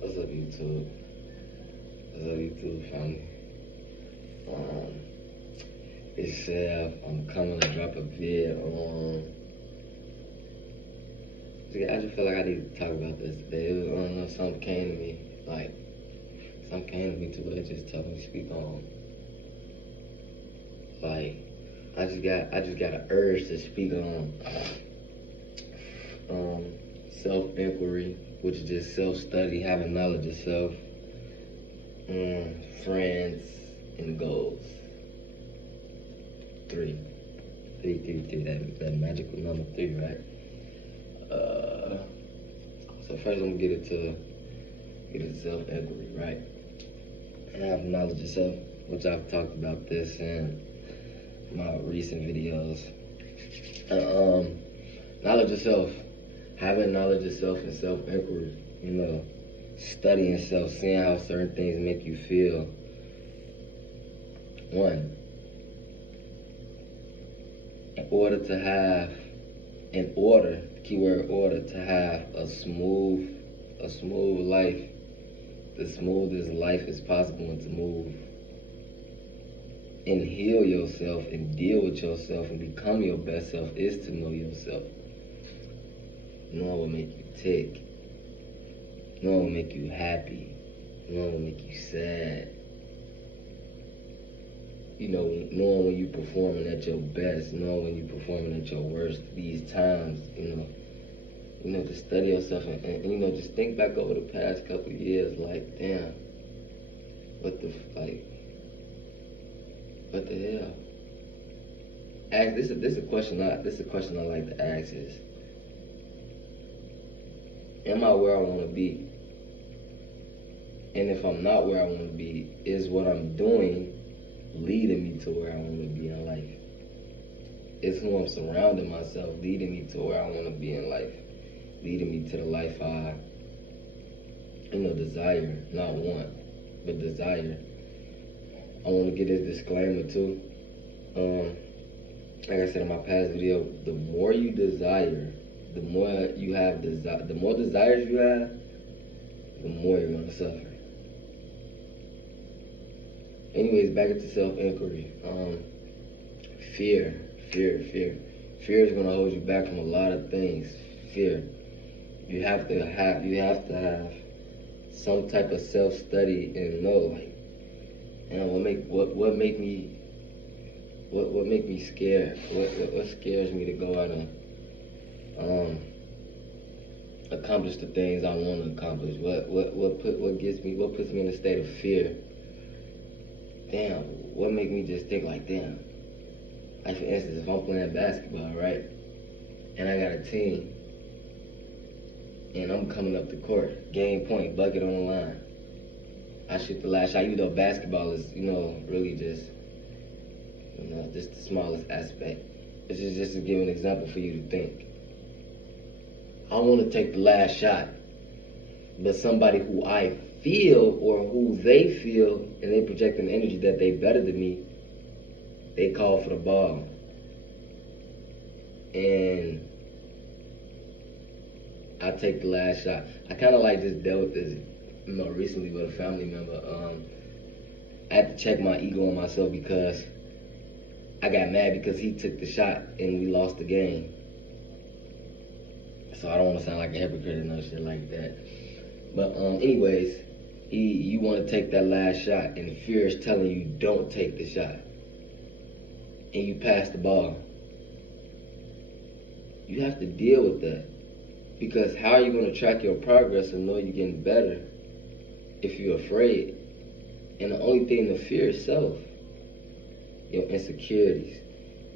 What's up, YouTube? What's up, YouTube family? It's I'm coming to drop a vid on. I just feel like I need to talk about this today. It was, something came to me, something came to me to where it just told me to speak on. Like, I just got an urge to speak on self-inquiry, which is just self-study, having knowledge of self, friends, and goals. Three, that magical number three, right? So first I'm gonna get into self-inquiry, right? And have knowledge of self, which I've talked about this in my recent videos. Knowledge of self, having knowledge of self and self-inquiry, studying self, seeing how certain things make you feel. One, keyword order, to have a smooth life, the smoothest life as possible, and to move and heal yourself and deal with yourself and become your best self is to know yourself. Knowing what make you tick, knowing what make you happy, knowing what make you sad. Knowing when you performing at your best, knowing when you performing at your worst. These times, to study yourself and just think back over the past couple of years, like, damn, what the hell? This is a question I like to ask is, am I where I want to be? And if I'm not where I want to be, is what I'm doing leading me to where I want to be in life? Is who I'm surrounding myself leading me to where I want to be in life? Leading me to the life I, desire, not want, but desire. I want to get this disclaimer too. Like I said in my past video, the more you desire, the more you have the more desires you have, the more you're going to suffer. Anyways, back into self-inquiry. Fear is going to hold you back from a lot of things. Fear. You have to have some type of self-study and know, like, what make me scared? What scares me to go out and accomplish the things I want to accomplish? What puts me in a state of fear? Damn, what make me just think like, damn? Like, for instance, if I'm playing basketball, right, and I got a team, and I'm coming up the court, game point, bucket on the line, I shoot the last shot. Even though basketball is, really just the smallest aspect. It's just to give an example for you to think. I want to take the last shot, but somebody who I feel or who they feel, and they project an energy that they better than me, they call for the ball. And I take the last shot. I kind of just dealt with this, recently with a family member. I had to check my ego and myself because I got mad because he took the shot and we lost the game. So I don't want to sound like a hypocrite and no shit like that. But anyways, you want to take that last shot, and fear is telling you don't take the shot, and you pass the ball. You have to deal with that, because how are you going to track your progress and know you're getting better if you're afraid? And the only thing to fear is self, your insecurities,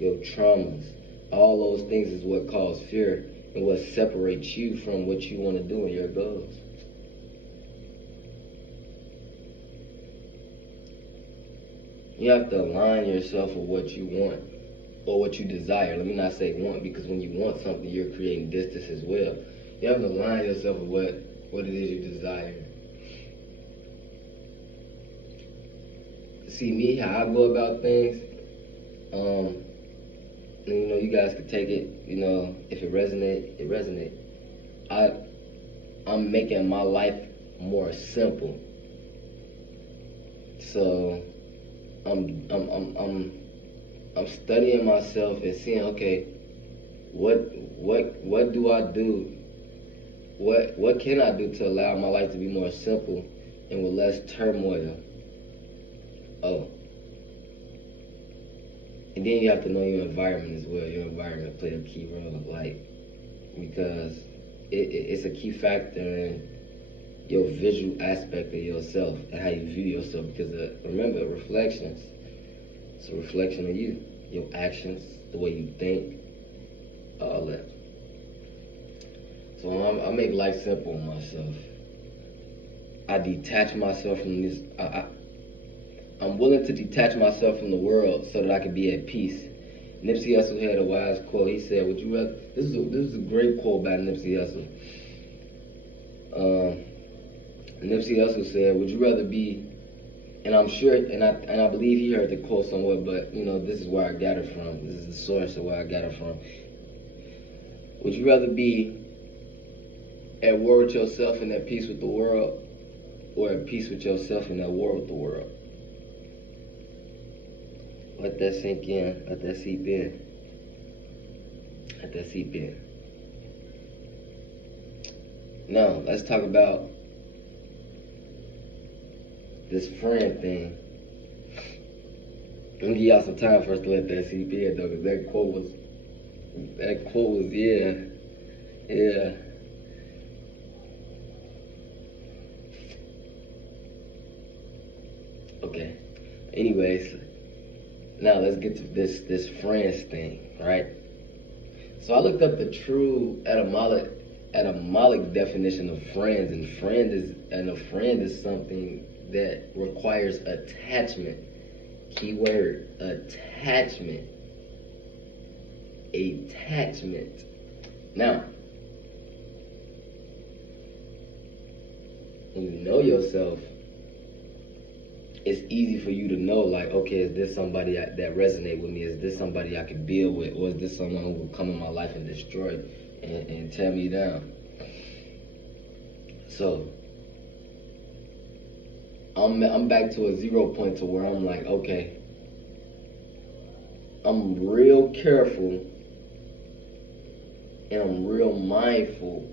your traumas. All those things is what cause fear and what separates you from what you want to do and your goals. You have to align yourself with what you want or what you desire. Let me not say want, because when you want something, you're creating distance as well. You have to align yourself with what it is you desire. See, me, how I go about things, you guys could take it, if it resonates, it resonates. I'm making my life more simple. So I'm studying myself and seeing, okay, what do I do? What can I do to allow my life to be more simple and with less turmoil? Oh, and then you have to know your environment as well. Your environment play a key role, like, because it's a key factor in your visual aspect of yourself and how you view yourself. Because remember, reflections. It's a reflection of you, your actions, the way you think, all that. So I make life simple on myself. I detach myself from this. I'm willing to detach myself from the world so that I can be at peace. Nipsey Hussle had a wise quote. He said, "Would you rather?" This is a great quote by Nipsey Hussle. Nipsey Hussle said, "Would you rather be?" And I'm sure, and I believe he heard the quote somewhere, but this is where I got it from. This is the source of where I got it from. Would you rather be at war with yourself and at peace with the world, or at peace with yourself and at war with the world? Let that sink in. Let that seep in. Let that seep in. Now, let's talk about this friend thing. I'm gonna give y'all some time for us to let that seep in, though, because that quote was, yeah. Okay. Anyways, now let's get to this friends thing, right? So I looked up the true etymologic definition of friends, and a friend is something that requires attachment. Keyword, attachment. Attachment. Now, when you know yourself, it's easy for you to know, like, okay, is this somebody that resonate with me? Is this somebody I can build with? Or is this someone who will come in my life and destroy and tear me down? So, I'm back to a 0 point to where I'm like, okay, I'm real careful and I'm real mindful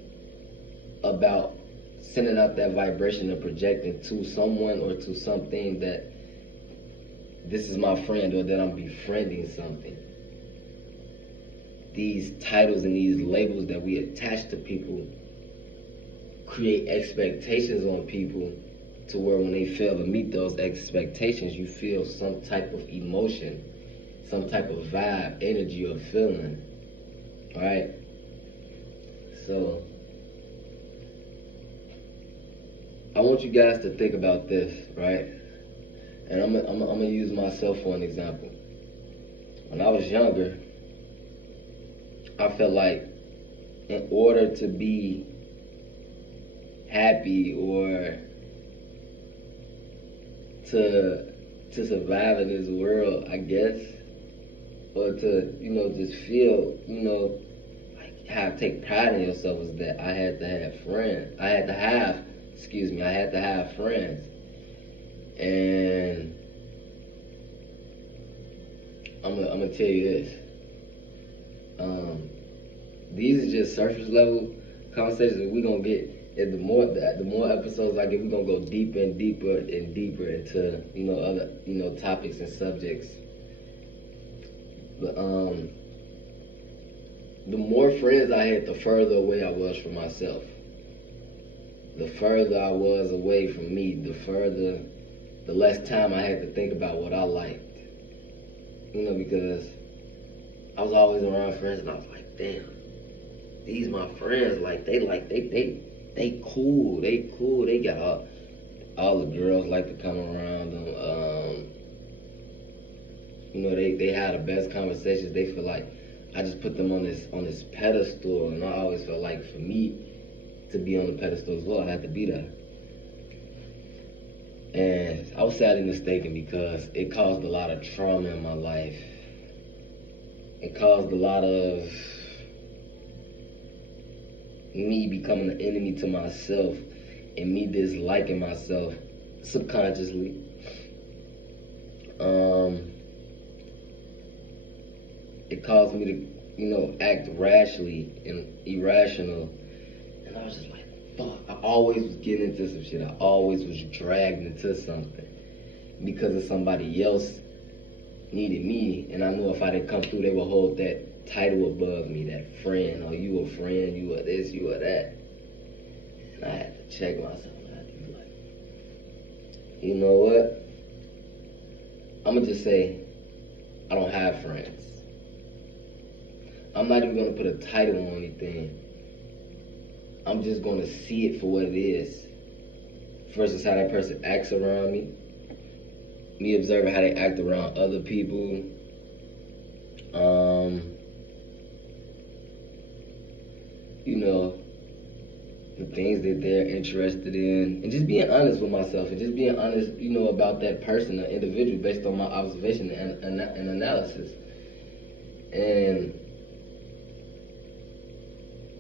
about sending out that vibration and projecting to someone or to something that this is my friend, or that I'm befriending something. These titles and these labels that we attach to people create expectations on people, to where when they fail to meet those expectations, you feel some type of emotion, some type of vibe, energy, or feeling. All right? So I want you guys to think about this, right? And I'm gonna use myself for an example. When I was younger, I felt like in order to be happy or to survive in this world, I guess, or to just feel, like take pride in yourself, is that I had to have friends. I had to have friends. And I'm gonna tell you this. These are just surface level conversations we're gonna get. And the more episodes I get, we're gonna go deeper and deeper and deeper into other topics and subjects. But the more friends I had, the further away I was from myself. The further I was away from me, the less time I had to think about what I liked. Because I was always around friends, and I was like, damn, these my friends, they cool, they got all the girls like to come around them. They had the best conversations. They feel like I just put them on this pedestal, and I always felt like for me to be on the pedestal as well, I had to be there. And I was sadly mistaken, because it caused a lot of trauma in my life. It caused a lot of me becoming an enemy to myself. and me disliking myself subconsciously. It caused me to, act rashly and irrational. And I was just like, fuck. I always was getting into some shit. I always was dragged into something because of somebody else needed me. And I knew if I didn't come through, they would hold that title above me, that friend. Oh, you a friend, you are this, you are that. And I had to check myself. I had to be like, you know what? I'm going to just say, I don't have friends. I'm not even going to put a title on anything. I'm just going to see it for what it is versus how that person acts around me. Me observing how they act around other people. The things that they're interested in. And just being honest with myself and just being honest, about that person, the individual, based on my observation and analysis. And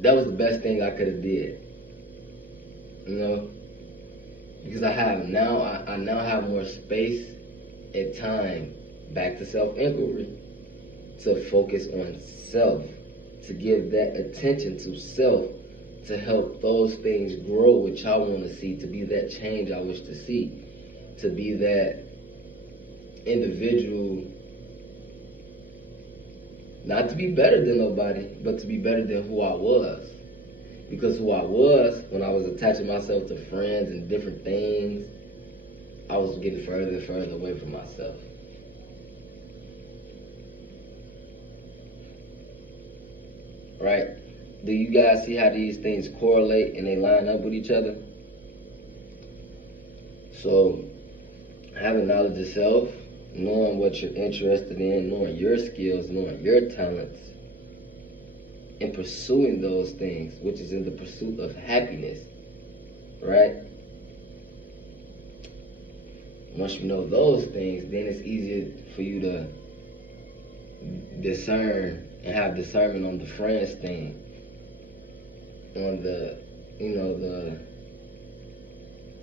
that was the best thing I could have did. Because I now have more space and time back to self-inquiry, to focus on self, to give that attention to self, to help those things grow, which I want to see, to be that change I wish to see, to be that individual, not to be better than nobody, but to be better than who I was. Because who I was, when I was attaching myself to friends and different things, I was getting further and further away from myself. Right? Do you guys see how these things correlate and they line up with each other? So, having knowledge of self, knowing what you're interested in, knowing your skills, knowing your talents, and pursuing those things, which is in the pursuit of happiness, right? Once you know those things, then it's easier for you to discern and have discernment on the friends thing, on the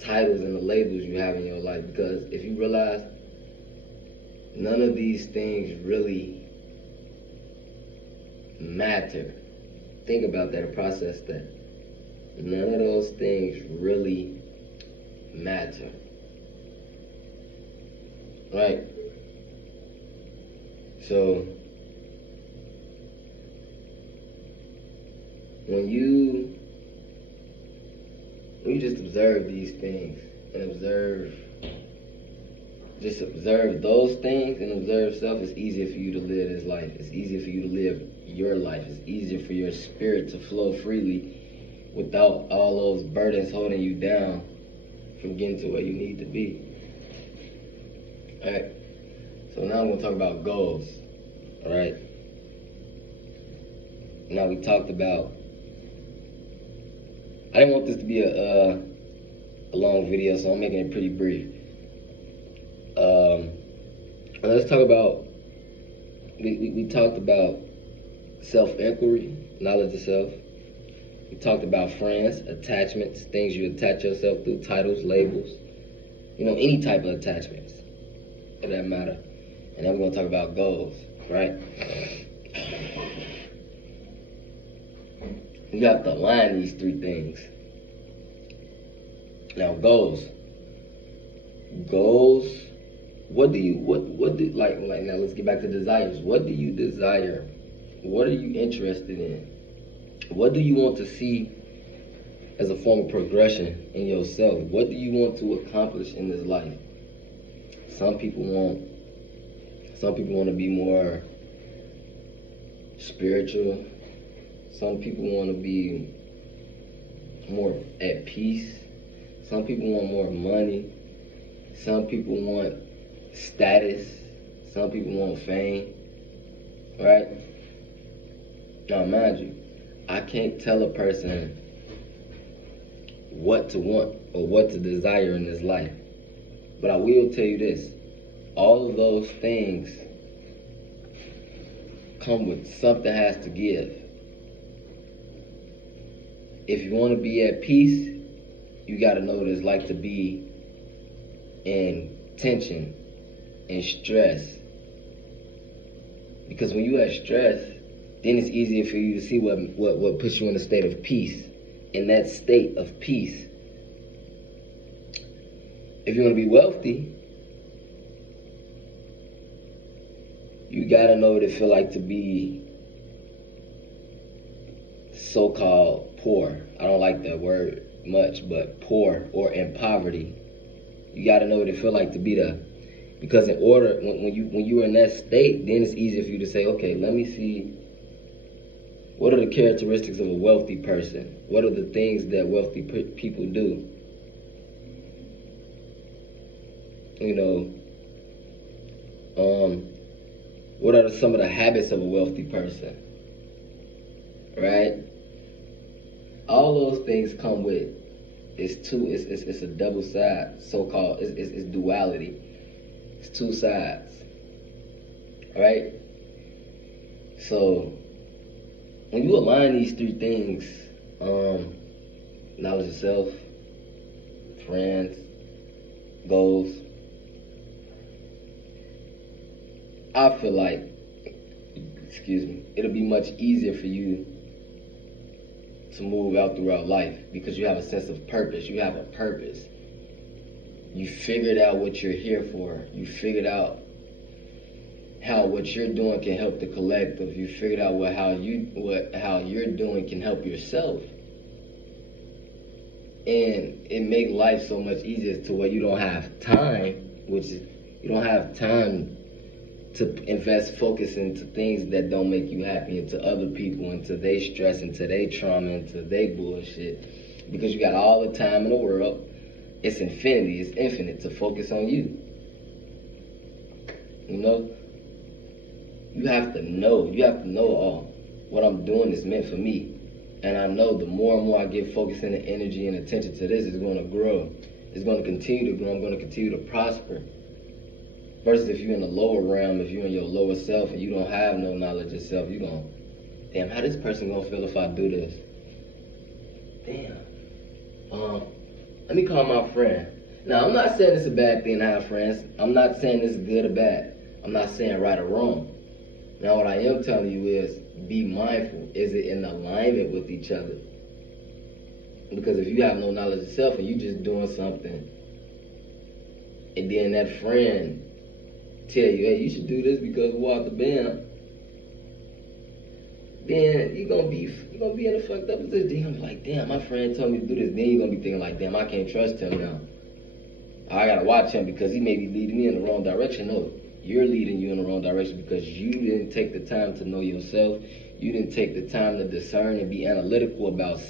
titles and the labels you have in your life. Because if you realize none of these things really matter, think about that and process that. None of those things really matter. Right? So, when you just observe these things and observe those things and observe self, it's easier for you to live this life. It's easier for you to live your life. It's easier for your spirit to flow freely without all those burdens holding you down from getting to where you need to be. Alright, so now I'm going to talk about goals. Alright, now we talked about, I didn't want this to be a long video, so I'm making it pretty brief. Let's talk about, we talked about self-inquiry, knowledge of self. We talked about friends, attachments, things you attach yourself through, titles, labels, any type of attachments, for that matter. And then we're going to talk about goals, right? You have to align these three things. Now, goals, what do you, now let's get back to desires. What do you desire? What are you interested in? What do you want to see as a form of progression in yourself? What do you want to accomplish in this life? Some people want to be more spiritual. Some people want to be more at peace. Some people want more money. Some people want status. Some people want fame. Right? Now, mind you, I can't tell a person what to want or what to desire in this life. But I will tell you this. All of those things come with something has to give. If you want to be at peace, you gotta know what it's like to be in tension and stress. Because when you have stress, then it's easier for you to see what puts you in a state of peace. In that state of peace, if you want to be wealthy, you gotta know what it feel like to be so-called poor. I don't like that word much, but poor or in poverty. You gotta know what it feel like to be there. Because in order, when you're in that state, then it's easier for you to say, okay, let me see, what are the characteristics of a wealthy person? What are the things that wealthy people do? You know, what are some of the habits of a wealthy person? Right? All those things come with, it's a double side, so-called, it's duality. It's two sides. Right? So, when you align these three things, knowledge of self, friends, goals, I feel like, it'll be much easier for you to move out throughout life because you have a sense of purpose. You have a purpose. You figured out what you're here for. You figured out how what you're doing can help the collective. You figured out how you're doing can help yourself. And it makes life so much easier to where you don't have time, you don't have time to invest focus into things that don't make you happy, into other people, into their stress, into their trauma, into their bullshit. Because you got all the time in the world. It's infinity, it's infinite to focus on you. You know? You have to know, oh, what I'm doing is meant for me. And I know the more and more I give focus and energy and attention to this, it's going to grow. It's going to continue to grow. I'm going to continue to prosper. Versus if you're in the lower realm, if you're in your lower self and you don't have no knowledge of self, you're going, damn, how this person going to feel if I do this? Damn. Let me call my friend. Now, I'm not saying it's a bad thing to have friends. I'm not saying it's good or bad. I'm not saying right or wrong. Now, what I am telling you is be mindful. Is it in alignment with each other? Because if you have no knowledge of self and you just doing something, and then that friend tell you, hey, you should do this because Walter Bam, then you're gonna be in a fucked up position. Then I'm like, damn, my friend told me to do this. Then you're gonna be thinking like, damn, I can't trust him now. I gotta watch him because he may be leading me in the wrong direction. No, you're leading you in the wrong direction because you didn't take the time to know yourself. You didn't take the time to discern and be analytical about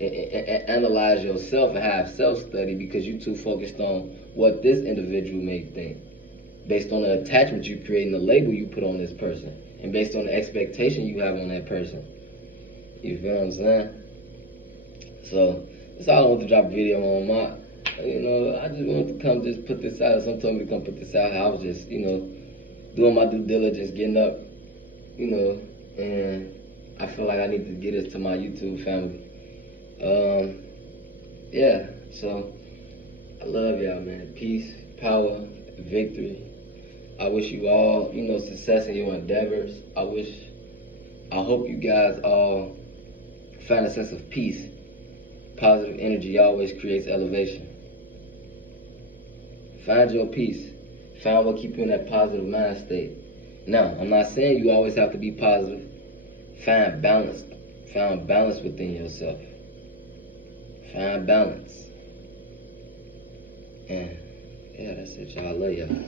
analyze yourself and have self-study because you're too focused on what this individual may think. Based on the attachment you create and the label you put on this person. And based on the expectation you have on that person. You feel what I'm saying? So, that's all I want to drop a video on. I just wanted to come just put this out. Someone told me to come put this out. I was just, doing my due diligence, getting up, and I feel like I need to get this to my YouTube family. Yeah, so I love y'all, man. Peace, power, victory. I wish you all, success in your endeavors. I hope you guys all find a sense of peace. Positive energy always creates elevation. Find your peace. Find what keeps you in that positive mind state. Now, I'm not saying you always have to be positive. Find balance. Find balance within yourself. Find balance. And yeah, that's it, y'all. I love y'all.